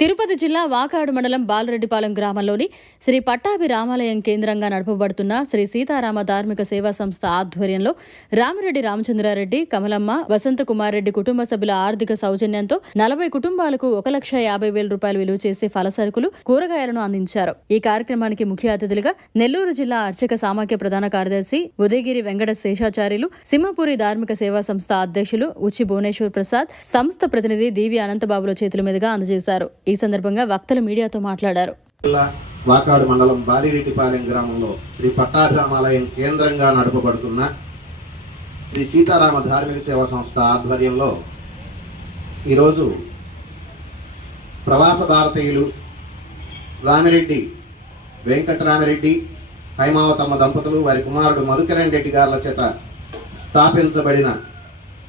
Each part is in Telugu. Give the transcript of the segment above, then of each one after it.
తిరుపతి జిల్లా వాకాడు మండలం బాలరెడ్డిపాలెం గ్రామంలోని శ్రీ పట్టాభి రామాలయం కేంద్రంగా నడపబడుతున్న శ్రీ సీతారామ ధార్మిక సేవా సంస్థ ఆధ్వర్యంలో రామిరెడ్డి రామచంద్రారెడ్డి కమలమ్మ వసంత కుమార్ రెడ్డి కుటుంబ సభ్యుల ఆర్థిక సౌజన్యంతో నలభై కుటుంబాలకు ఒక లక్ష యాభై వేల రూపాయలు విలువ చేసే ఫలసరుకులు కూరగాయలను అందించారు. ఈ కార్యక్రమానికి ముఖ్య అతిథులుగా నెల్లూరు జిల్లా అర్చక సామాఖ్య ప్రధాన కార్యదర్శి ఉదయగిరి వెంకట శేషాచార్యులు సింహపురి ధార్మిక సేవా సంస్థ అధ్యక్షులు ఉచి భువనేశ్వర్ ప్రసాద్ సంస్థ ప్రతినిధి దీవి అనంతబాబుల చేతుల మీదుగా అందజేశారు. ఈ సందర్భంగా వక్తలు మీడియాతో మాట్లాడారు. వాకాడు మండలం బాలిరెడ్డిపాలెం గ్రామంలో శ్రీ పట్టాభిరామాలయం కేంద్రంగా నడపబడుతున్న శ్రీ సీతారామ ధార్మిక సేవా సంస్థ ఆధ్వర్యంలో ఈరోజు ప్రవాస భారతీయులు రామిరెడ్డి వెంకటరామిరెడ్డి హైమావతమ్మ దంపతులు వారి కుమారుడు మధుకిరణ్ రెడ్డి గారుల చేత స్థాపించబడిన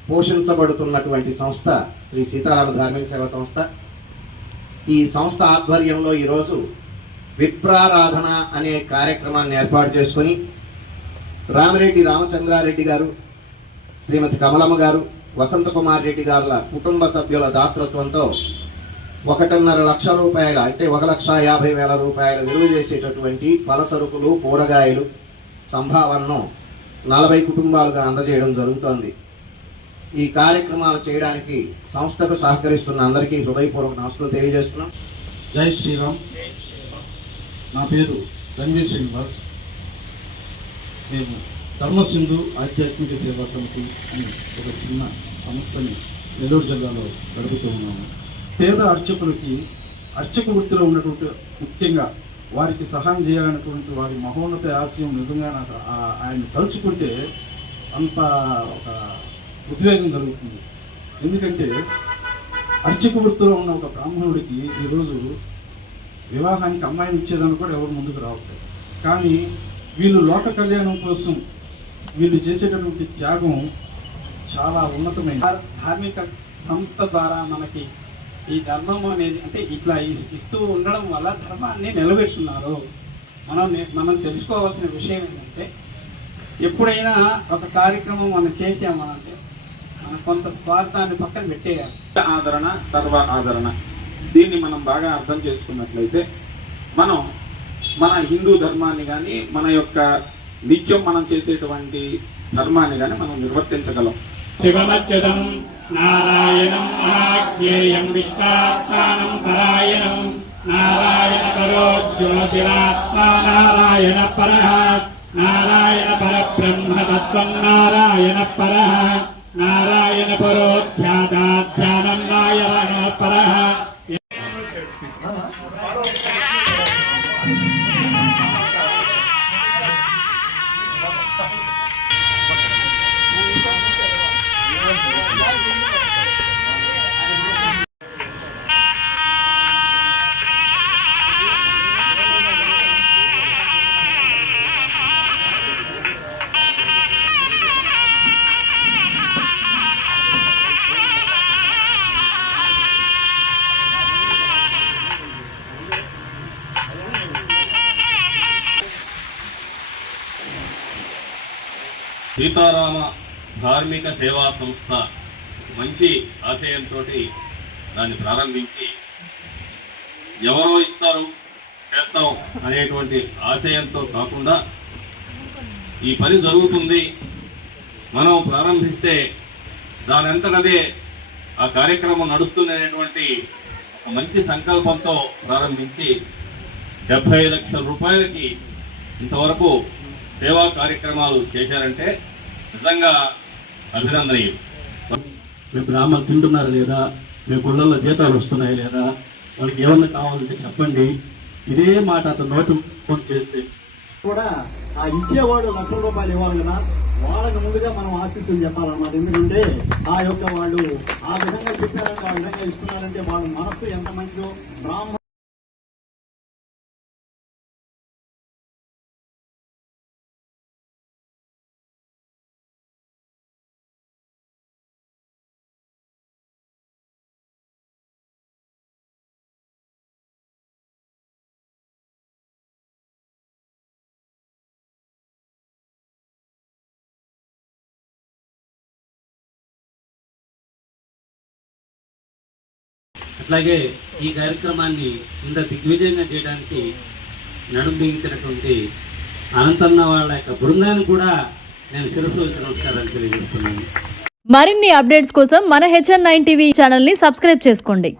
పోషించబడుతున్నటువంటి సంస్థ శ్రీ సీతారామ ధార్మిక సేవా సంస్థ. ఈ సంస్థ ఆధ్వర్యంలో ఈరోజు విప్రారాధన అనే కార్యక్రమాన్ని ఏర్పాటు చేసుకుని రామిరెడ్డి రామచంద్రారెడ్డి గారు శ్రీమతి కమలమ్మ గారు వసంత కుమార్ రెడ్డి గారుల కుటుంబ సభ్యుల దాతృత్వంతో ఒకటిన్నర లక్ష రూపాయల అంటే ఒక లక్ష యాభై వేల రూపాయల విలువ చేసేటటువంటి పలసరుకులు కూరగాయలు సంభావనను నలభై కుటుంబాలుగా అందజేయడం జరుగుతోంది. ఈ కార్యక్రమాలు చేయడానికి సంస్థకు సహకరిస్తున్న అందరికీ హృదయపూర్వక నమస్కారం తెలియజేస్తున్నాం. జై శ్రీరామ్. నా పేరు సంజయ్ శ్రీనివాస్. నేను ధర్మసింధు ఆధ్యాత్మిక సేవా సమితి అని ఒక చిన్న సంస్థని నెల్లూరు జిల్లాలో గడుపుతూ ఉన్నాము పేద అర్చకులకి అర్చక వృత్తిలో ఉన్నటువంటి ముఖ్యంగా వారికి సహాయం చేయాలనేటువంటి వారి మహోన్నత ఆశయం నిజంగా నాకు ఆయన తలుచుకుంటే అంత ఒక ఉద్వేగం కలుగుతుంది. ఎందుకంటే అర్చక వృత్తిలో ఉన్న ఒక బ్రాహ్మణుడికి ఈరోజు వివాహానికి అమ్మాయిని ఇచ్చేదాన్ని కూడా ఎవరు ముందుకు రావట్లేదు. కానీ వీళ్ళు లోక కళ్యాణం కోసం వీళ్ళు చేసేటటువంటి త్యాగం చాలా ఉన్నతమైన ధార్మిక సంస్థ ద్వారా మనకి ఈ ధర్మం అనేది అంటే ఇట్లా ఇస్తూ ఉండడం వల్ల ధర్మాన్ని నిలబెట్టున్నారు. మనం మనం తెలుసుకోవాల్సిన విషయం ఏంటంటే ఎప్పుడైనా ఒక కార్యక్రమం మనం చేసామనంటే కొంత స్వార్థాన్ని పక్కన పెట్టేయాలి. ఆదరణ సర్వ ఆదరణ. దీన్ని మనం బాగా అర్థం చేసుకున్నట్లయితే మనం మన హిందూ ధర్మాన్ని కానీ మన యొక్క నిత్యం మనం చేసేటువంటి ధర్మాన్ని కానీ మనం నిర్వర్తించగలం. శివమచ్యుతం నారాయణం మహాజ్ఞేయం విశ్వాత్మానం పరాయణం నారాయణ పరో జ్యోతిరాత్మా నారాయణ పర నారాయణ పరబ్రహ్మ తత్వం నారాయణ పర నారాయణ పరోధ్యాత సీతారామ ధార్మిక సేవా సంస్థ మంచి ఆశయంతో దాన్ని ప్రారంభించి ఎవరో ఇస్తారు చేస్తాం అనేటువంటి ఆశయంతో కాకుండా ఈ పని జరుగుతుంది. మనం ప్రారంభిస్తే దానంతటదే ఆ కార్యక్రమం నడుస్తున్నటువంటి ఒక మంచి సంకల్పంతో ప్రారంభించి డెబ్బై లక్షల రూపాయలకి ఇంతవరకు సేవా కార్యక్రమాలు చేశారంటే నిజంగా అభినందనీయం. మీ బ్రాహ్మణులు తింటున్నారు లేదా? మీ గుళ్ళల్లో జీతాలు వస్తున్నాయి లేదా? వాళ్ళకి ఏమన్నా కావాలంటే చెప్పండి. ఇదే మాట అతను నోటు ఫోన్ చేస్తే. కూడా ఆ ఇచ్చేవాడు లక్షల రూపాయలు ఇవ్వాలి కదా వాళ్ళకి ముందుగా మనం ఆశీస్సులు చెప్పాలన్నమాట. ఎందుకంటే ఆ యొక్క వాళ్ళు ఆ విధంగా చెప్పారంటే ఆ విధంగా ఇస్తున్నారంటే వాళ్ళ మనస్సు ఎంత మంచిదో బ్రాహ్మణ అట్లాగే ఈ కార్యక్రమాన్ని ఇంత దిగ్విజయంగా చేయడానికి నడుం బిగించినటువంటి అనంతన్న వాళ్ళ యొక్క బృందాన్ని కూడా నేను శిరస్సు నమస్కారాలు తెలియజేస్తున్నాను. మరిన్ని అప్డేట్స్ కోసం మన హెచ్ఎన్ నైన్ టీవీ ఛానల్ని సబ్స్క్రైబ్ చేసుకోండి.